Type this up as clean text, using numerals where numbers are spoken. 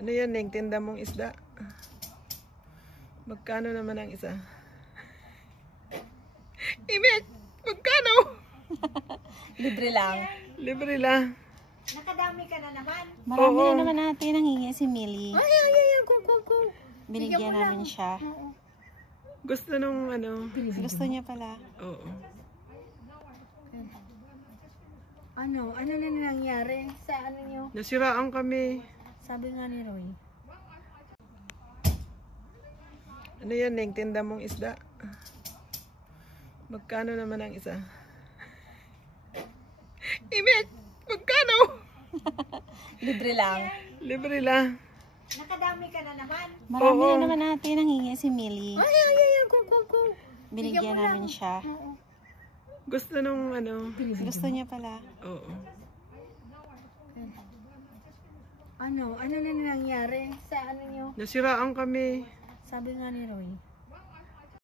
Ano yan, Neng? Tinda mong isda. Magkano naman ang isa? Imek! Magkano? Libre lang. Libre lang. Nakadami ka na naman. Marami Oo. na naman natin nanghingi si Millie. Ay, go. Binigyan namin siya. Gusto nung ano? Gusto niya pala. Oo. Ano na nangyari sa ano nyo? Nasiraan kami. Sabi nga ni Roy. Ano yan, Neng? Tinda mong isda. Magkano naman ang isa? Imek! Magkano? Libre lang. Libre lang. Nakadami ka na naman. Marami Oo. na naman natin nanghingi si Millie. Ay, go. Binigyan namin siya. Gusto nung ano? Gusto niya pala. Oo. Ano na nangyari sa ano nyo? Nasiraan kami. Sabi nga ni Roy.